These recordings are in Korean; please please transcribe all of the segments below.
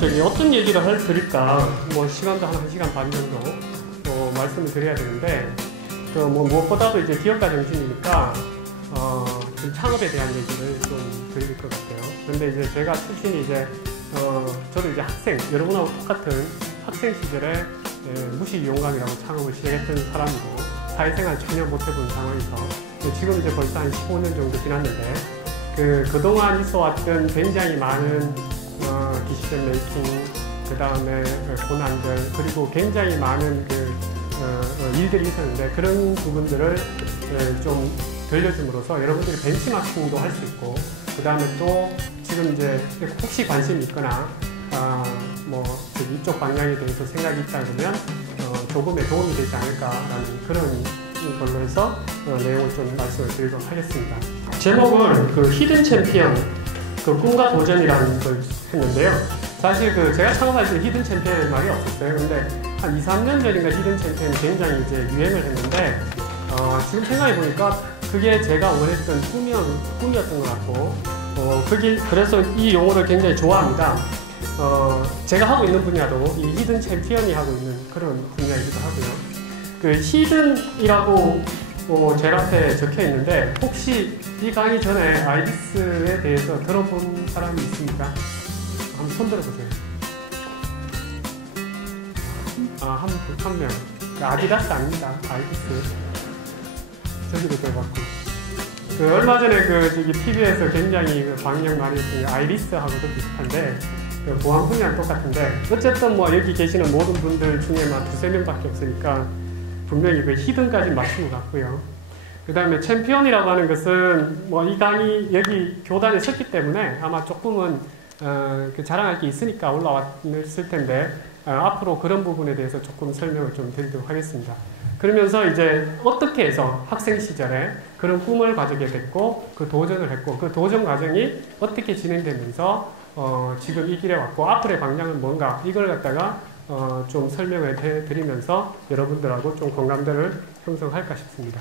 저기 어떤 얘기를 드릴까, 뭐 시간도 한 1시간 반 정도 말씀을 드려야 되는데, 뭐 무엇보다도 이제 기업가 정신이니까 좀 창업에 대한 얘기를 좀 드릴 것 같아요. 근데 이제 제가 출신이 이제 저도 이제 학생, 여러분하고 똑같은 학생 시절에 무식용감이라고 창업을 시작했던 사람이고, 사회생활 전혀 못해본 상황에서 지금 이제 벌써 한 15년 정도 지났는데, 그동안 있어왔던 굉장히 많은 디시전 메이킹, 그 다음에 고난들, 그리고 굉장히 많은 일들이 있었는데, 그런 부분들을 좀 들려줌으로써 여러분들이 벤치마킹도 할 수 있고, 그 다음에 또 지금 이제 혹시 관심이 있거나 뭐 이쪽 방향에 대해서 생각이 있다 그러면 조금의 도움이 되지 않을까라는 그런 걸로 해서 내용을 좀 말씀을 드리도록 하겠습니다. 제목을 히든 챔피언, 꿈과 도전이라는 걸 했는데요. 사실 제가 창업할 때 히든 챔피언의 말이 없었어요. 근데 한 2, 3년 전인가 히든 챔피언이 굉장히 이제 유행을 했는데, 지금 생각해보니까 그게 제가 원했던 꿈이었던 것 같고, 그래서 이 용어를 굉장히 좋아합니다. 제가 하고 있는 분야도 이 히든 챔피언이 하고 있는 그런 분야이기도 하고요. 히든이라고 제 앞에 적혀 있는데, 혹시 이 강의 전에 아이비스에 대해서 들어본 사람이 있습니까? 한번 손 들어보세요. 한 명. 아디다스 아닙니다. 아이비스. 저기도 들어봤고. 얼마 전에 TV에서 굉장히 방영 많이 했던 아이리스하고도 비슷한데, 보안 분야는 똑같은데, 어쨌든 뭐 여기 계시는 모든 분들 중에만 2~3명밖에 없으니까 분명히 히든까지 맞춘 것 같고요. 그 다음에 챔피언이라고 하는 것은 뭐 이 강의 여기 교단에 섰기 때문에 아마 조금은 자랑할 게 있으니까 올라왔을 텐데, 앞으로 그런 부분에 대해서 조금 설명을 좀 드리도록 하겠습니다. 그러면서 이제 어떻게 해서 학생 시절에 그런 꿈을 가지게 됐고, 그 도전을 했고, 그 도전 과정이 어떻게 진행되면서 지금 이 길에 왔고, 앞으로의 방향은 뭔가, 이걸 갖다가 좀 설명을 해드리면서 여러분들하고 좀 공감대를 형성할까 싶습니다.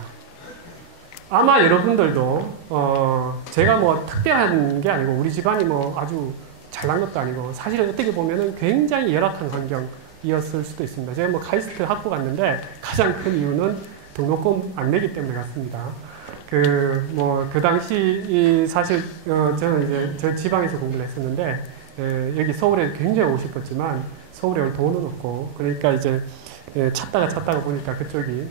아마 여러분들도 제가 뭐 특별한 게 아니고, 우리 집안이 뭐 아주 잘난 것도 아니고, 사실은 어떻게 보면은 굉장히 열악한 환경이었을 수도 있습니다. 제가 뭐 카이스트 학부 갔는데 가장 큰 이유는 등록금 안 내기 때문에 갔습니다. 그 당시 사실 저는 이제 저 지방에서 공부를 했었는데, 여기 서울에 굉장히 오고 싶었지만 서울에 올 돈은 없고, 그러니까 이제 찾다가 보니까 그쪽이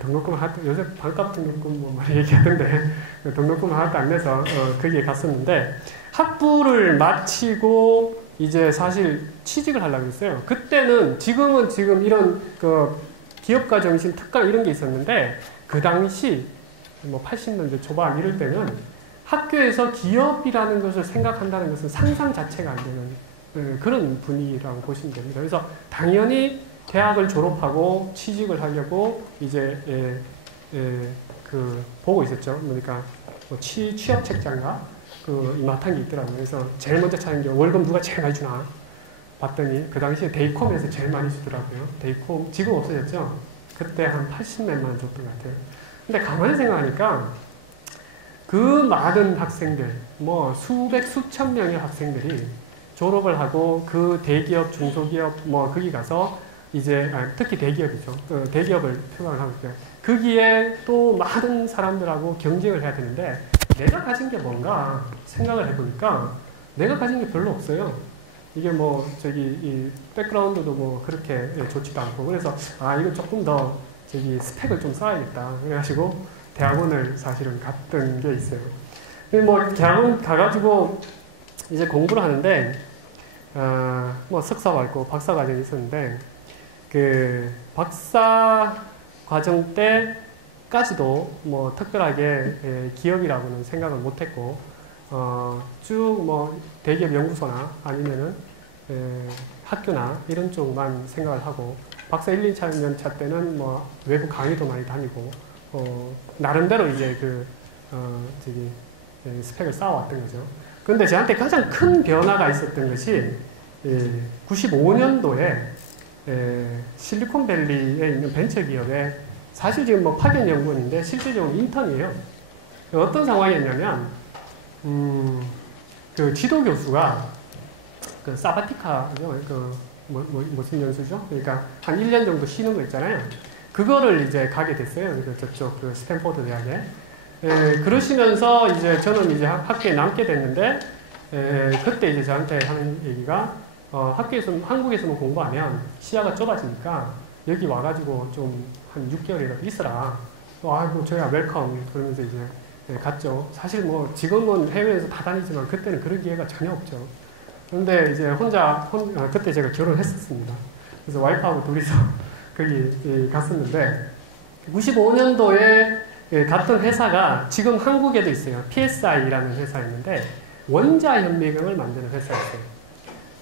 등록금 요새 반값 등록금 뭐 많이 얘기하던데, 등록금 하나도 안 내서 거기에 갔었는데, 학부를 마치고 이제 사실 취직을 하려고 했어요. 그때는 지금 이런 기업가 정신 특강 이런 게 있었는데, 그 당시 뭐 80년대 초반 이럴 때는 학교에서 기업이라는 것을 생각한다는 것은 상상 자체가 안 되는 그런 분위기라고 보시면 됩니다. 그래서 당연히 대학을 졸업하고 취직을 하려고 이제 보고 있었죠. 그러니까 뭐 취업 책자인가 이마트한 게 있더라고요. 그래서 제일 먼저 찾은 게 월급 누가 제일 많이 주나 봤더니 그 당시에 데이콤에서 제일 많이 주더라고요. 데이콤 지금 없어졌죠. 그때 한 80몇만 원 줬던 것 같아요. 근데 가만히 생각하니까 그 많은 학생들, 뭐 수천 명의 학생들이 졸업을 하고 그 대기업, 중소기업 뭐 거기 가서 이제 특히 대기업이죠. 대기업을 표방을 하고 있어요. 거기에 또 많은 사람들하고 경쟁을 해야 되는데, 내가 가진 게 뭔가 생각을 해보니까 내가 가진 게 별로 없어요. 이게 뭐 이 백그라운드도 뭐 그렇게 좋지도 않고, 그래서 이거 조금 더 스펙을 좀 쌓아야겠다. 그래가지고 대학원을 사실은 갔던 게 있어요. 뭐 대학원 가가지고 이제 공부를 하는데, 뭐 석사가 있고 박사 과정이 있었는데, 그 박사 과정 때까지도 뭐 특별하게 기업이라고는 생각을 못했고, 쭉 뭐 대기업 연구소나 아니면은 학교나 이런 쪽만 생각을 하고, 박사 1, 2년 차 때는 뭐 외부 강의도 많이 다니고, 나름대로 이제 스펙을 쌓아왔던 거죠. 그런데 저한테 가장 큰 변화가 있었던 것이 95년도에 실리콘밸리에 있는 벤처기업에, 사실 지금 뭐 파견 연구원인데 실질적으로 인턴이에요. 어떤 상황이었냐면, 그 지도교수가 그 사바티카죠. 무슨 연수죠? 그러니까 한 1년 정도 쉬는 거 있잖아요. 그거를 이제 가게 됐어요. 저쪽 그 스탠포드 대학에. 그러시면서 이제 저는 이제 학교에 남게 됐는데, 그때 이제 저한테 하는 얘기가, 한국에서만 공부하면 시야가 좁아지니까 여기 와가지고 좀 한 6개월이라도 있어라. 아이고, 저희가 웰컴. 그러면서 이제 갔죠. 사실 뭐 지금은 해외에서 다 다니지만 그때는 그런 기회가 전혀 없죠. 그런데 이제 그때 제가 결혼했었습니다. 그래서 와이프하고 둘이서 거기 갔었는데, 95년도에 갔던 회사가 지금 한국에도 있어요. PSI라는 회사였는데, 원자현미경을 만드는 회사였어요.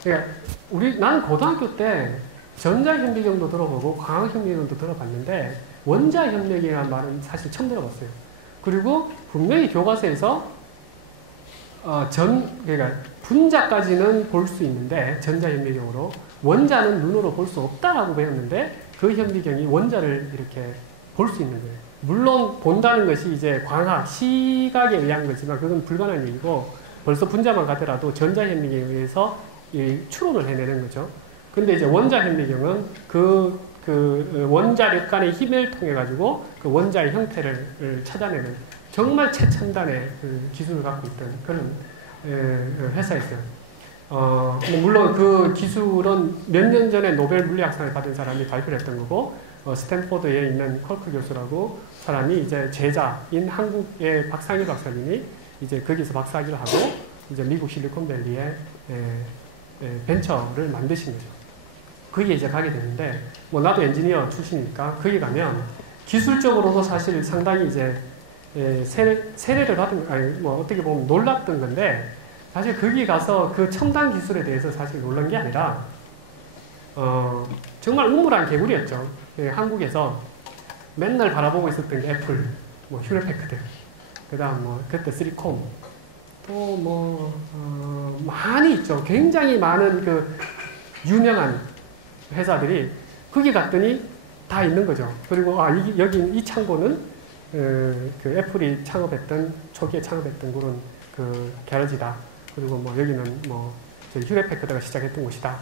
그러니까 나는 고등학교 때 전자현미경도 들어보고 광학현미경도 들어봤는데, 원자현미경이라는 말은 사실 처음 들어봤어요. 그리고 분명히 교과서에서 그러니까 분자까지는 볼 수 있는데 전자현미경으로 원자는 눈으로 볼 수 없다라고 배웠는데 그 현미경이 원자를 이렇게 볼 수 있는 거예요. 물론 본다는 것이 이제 광학, 시각에 의한 거지만 그건 불가능한 얘기고 벌써 분자만 가더라도 전자현미경에 의해서 추론을 해내는 거죠. 근데 이제 원자현미경은 그 원자력 간의 힘을 통해 가지고 그 원자의 형태를 찾아내는 정말 최첨단의 그 기술을 갖고 있던 그런 회사였어요. 물론 그 기술은 몇 년 전에 노벨 물리학상을 받은 사람이 발표를 했던 거고, 스탠포드에 있는 컬크 교수라고 사람이 이제 제자인 한국의 박상희 박사님이 이제 거기서 박사학위를 하고 이제 미국 실리콘밸리에 벤처를 만드신 거죠. 거기에 이제 가게 되는데, 뭐 나도 엔지니어 출신이니까 거기 가면 기술적으로도 사실 상당히 이제 세례를 받은, 뭐 어떻게 보면 놀랐던 건데, 사실 거기 가서 그 첨단 기술에 대해서 사실 놀란 게 아니라, 정말 우물한 개구리였죠. 한국에서 맨날 바라보고 있었던 게 애플, 뭐 휴레패크드, 그 다음 뭐 그때 쓰리콤, 또 뭐, 많이 있죠. 굉장히 많은 그 유명한 회사들이 거기 갔더니 다 있는 거죠. 그리고 여기 이 창고는 그 애플이 초기에 창업했던 그런 그 게러지다. 그리고 뭐 여기는 뭐 휴레패크드가 시작했던 곳이다.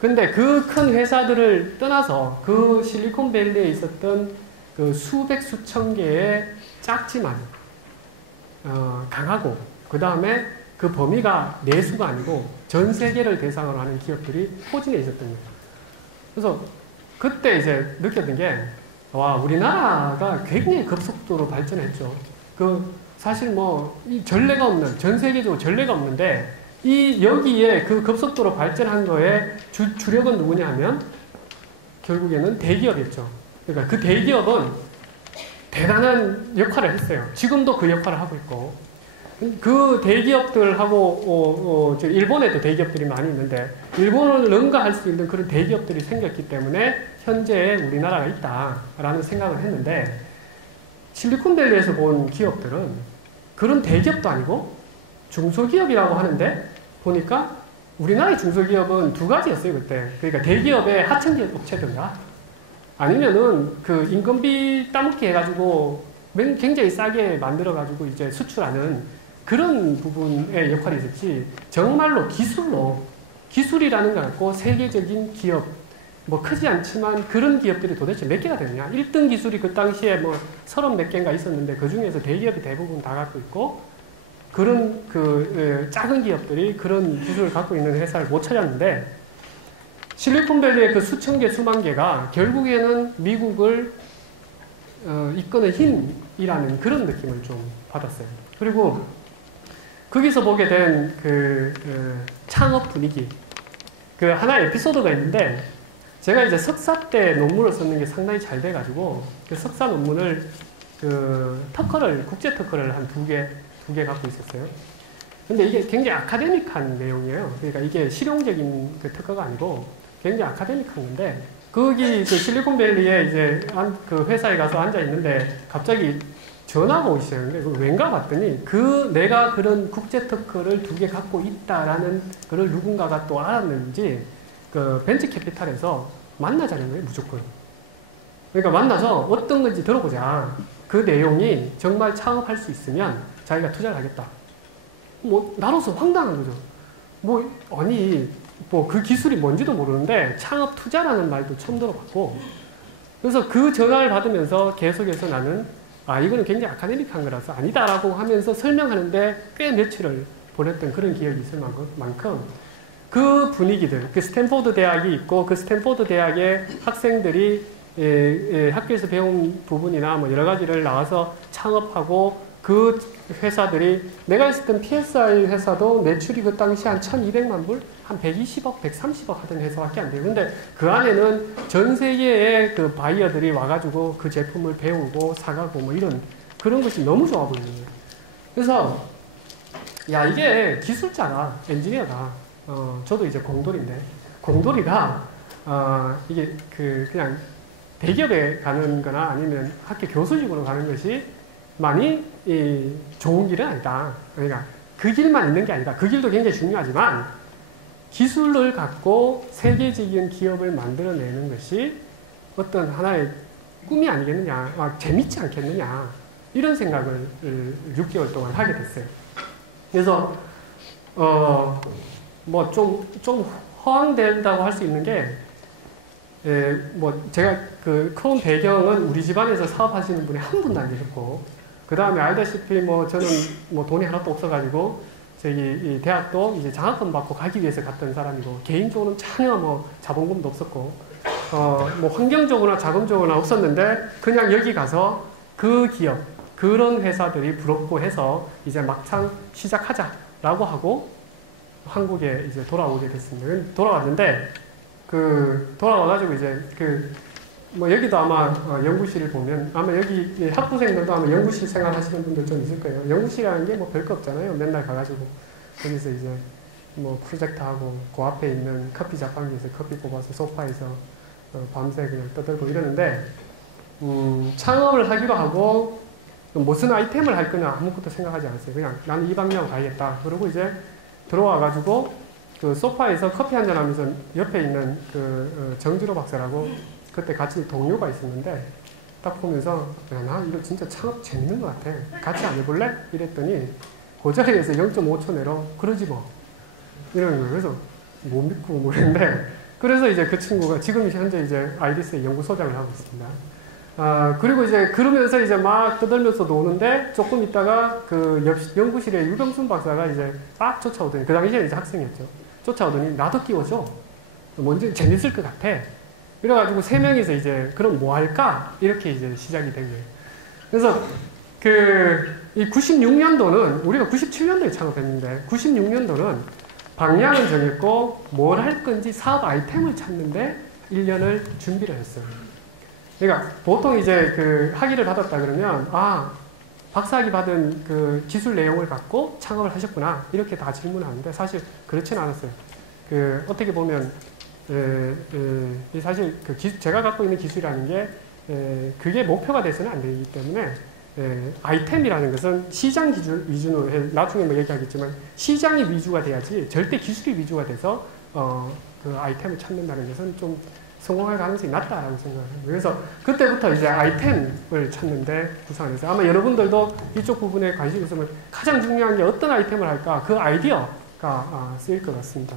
근데 그 큰 회사들을 떠나서 그 실리콘밸리에 있었던 그 수백 수천 개의 작지만 강하고 그 다음에 그 범위가 내수가 아니고 전 세계를 대상으로 하는 기업들이 포진해 있었던 거예요. 그래서 그때 이제 느꼈던 게, 와, 우리나라가 굉장히 급속도로 발전했죠. 사실 뭐, 이 전례가 없는, 전 세계적으로 전례가 없는데, 여기에 그 급속도로 발전한 거에 주력은 누구냐 하면, 결국에는 대기업이었죠. 그러니까 그 대기업은 대단한 역할을 했어요. 지금도 그 역할을 하고 있고, 그 대기업들하고 일본에도 대기업들이 많이 있는데 일본을 능가할 수 있는 그런 대기업들이 생겼기 때문에 현재 우리나라가 있다라는 생각을 했는데, 실리콘밸리에서 본 기업들은 그런 대기업도 아니고 중소기업이라고 하는데 보니까 우리나라의 중소기업은 두 가지였어요 그때. 그러니까 대기업의 하청기업 업체든가 아니면은 그 인건비 따먹기 해가지고 굉장히 싸게 만들어가지고 이제 수출하는 그런 부분의 역할이 있었지, 정말로 기술이라는 걸 갖고 세계적인 기업, 뭐 크지 않지만 그런 기업들이 도대체 몇 개가 되느냐. 1등 기술이 그 당시에 뭐 30몇 개인가 있었는데 그 중에서 대기업이 대부분 다 갖고 있고, 그런 작은 기업들이 그런 기술을 갖고 있는 회사를 못 찾았는데, 실리콘밸리의 그 수천 개, 수만 개가 결국에는 미국을 이끄는 힘이라는 그런 느낌을 좀 받았어요. 그리고 거기서 보게 된 창업 분위기, 하나의 에피소드가 있는데, 제가 이제 석사 때 논문을 썼는 게 상당히 잘 돼가지고, 그 석사 논문을 국제 특허를 한 두 개 갖고 있었어요. 근데 이게 굉장히 아카데믹한 내용이에요. 그러니까 이게 실용적인 그 특허가 아니고 굉장히 아카데믹한 건데, 거기 실리콘밸리에 이제 그 회사에 가서 앉아 있는데 갑자기 전화가 오시죠. 그래서 왠가 봤더니 내가 그런 국제 특허를 2개 갖고 있다라는 그걸 누군가가 또 알았는지 그 벤처 캐피탈에서 만나자는 거예요, 무조건. 그러니까 만나서 어떤 건지 들어보자. 그 내용이 정말 창업할 수 있으면 자기가 투자를 하겠다. 뭐 나로서 황당한 거죠. 뭐 아니 뭐 그 기술이 뭔지도 모르는데 창업 투자라는 말도 처음 들어봤고, 그래서 그 전화를 받으면서 계속해서 나는 이거는 굉장히 아카데믹한 거라서 아니다라고 하면서 설명하는데 꽤 며칠을 보냈던 그런 기억이 있을 만큼 그 분위기들, 그 스탠포드 대학이 있고 그 스탠포드 대학의 학생들이 학교에서 배운 부분이나 뭐 여러 가지를 나와서 창업하고 그 회사들이, 내가 있었던 PSI 회사도 매출이 그 당시 한 1200만 불? 한 120억, 130억 하던 회사밖에 안 돼요. 근데 그 안에는 전 세계의 그 바이어들이 와가지고 그 제품을 배우고 사가고 뭐 이런 그런 것이 너무 좋아 보이는 거예요. 그래서 야, 이게 기술자가, 엔지니어가, 저도 이제 공돌인데, 공돌이가 이게 그냥 대기업에 가는 거나 아니면 학교 교수직으로 가는 것이 많이 좋은 길은 아니다. 그러니까 그 길만 있는 게 아니다. 그 길도 굉장히 중요하지만 기술을 갖고 세계적인 기업을 만들어내는 것이 어떤 하나의 꿈이 아니겠느냐, 재밌지 않겠느냐, 이런 생각을 6개월 동안 하게 됐어요. 그래서 뭐 좀 허황된다고 할 수 있는 게, 뭐 제가 그 큰 배경은 우리 집안에서 사업하시는 분이 한 분도 안 계셨고, 그 다음에 알다시피 뭐 저는 뭐 돈이 하나도 없어가지고 이 대학도 이제 장학금 받고 가기 위해서 갔던 사람이고, 개인적으로는 전혀 뭐 자본금도 없었고, 뭐 환경적으로나 자금적으로나 없었는데 그냥 여기 가서 그 기업, 그런 회사들이 부럽고 해서 이제 막창 시작하자라고 하고 한국에 이제 돌아오게 됐습니다. 돌아왔는데 돌아와가지고 이제 뭐 여기도 아마 연구실을 보면 아마 여기 학부생들도 아마 연구실 생활하시는 분들 좀 있을 거예요. 연구실이라는 게 뭐 별거 없잖아요. 맨날 가가지고 거기서 이제 뭐 프로젝트하고 그 앞에 있는 커피 자판기에서 커피 뽑아서 소파에서 밤새 그냥 떠들고 이러는데, 창업을 하기로 하고 무슨 아이템을 할 거냐 아무것도 생각하지 않았어요. 그냥 나는 이 방향으로 가야겠다. 그리고 이제 들어와가지고 그 소파에서 커피 한잔 하면서 옆에 있는 정지로 박사라고 그때 같이 동료가 있었는데 딱 보면서 나 이거 진짜 창업 재밌는 것 같아. 같이 안 해볼래? 이랬더니 그 자리에서 0.5초 내로 그러지 뭐. 이러는 거예요. 그래서 못 믿고 모르는데, 그래서 이제 그 친구가 지금 현재 이제 아이리스의 연구소장을 하고 있습니다. 그리고 이제 그러면서 이제 막 떠들면서 노는데 조금 있다가 연구실에 유병순 박사가 이제 막 쫓아오더니, 그 당시에 이제 학생이었죠. 쫓아오더니 나도 끼워줘. 뭔지 재밌을 것 같아. 이래가지고 3명이서 이제 그럼 뭐 할까? 이렇게 이제 시작이 된 거예요. 그래서 이 96년도는 우리가 97년도에 창업했는데 96년도는 방향은 정했고 뭘 할 건지 사업 아이템을 찾는데 1년을 준비를 했어요. 그러니까 보통 이제 학위를 받았다 그러면 박사학위 받은 그 기술 내용을 갖고 창업을 하셨구나 이렇게 다 질문하는데 사실 그렇지는 않았어요. 어떻게 보면 사실 제가 갖고 있는 기술이라는 게 그게 목표가 돼서는 안 되기 때문에 아이템이라는 것은 시장 위주로 나중에 뭐 얘기하겠지만 시장이 위주가 돼야지 절대 기술이 위주가 돼서 그 아이템을 찾는다는 것은 좀 성공할 가능성이 낮다라고 생각합니다. 그래서 그때부터 이제 아이템을 찾는데 구상을 했어요. 아마 여러분들도 이쪽 부분에 관심이 있으면 가장 중요한 게 어떤 아이템을 할까 그 아이디어가 쓰일 것 같습니다.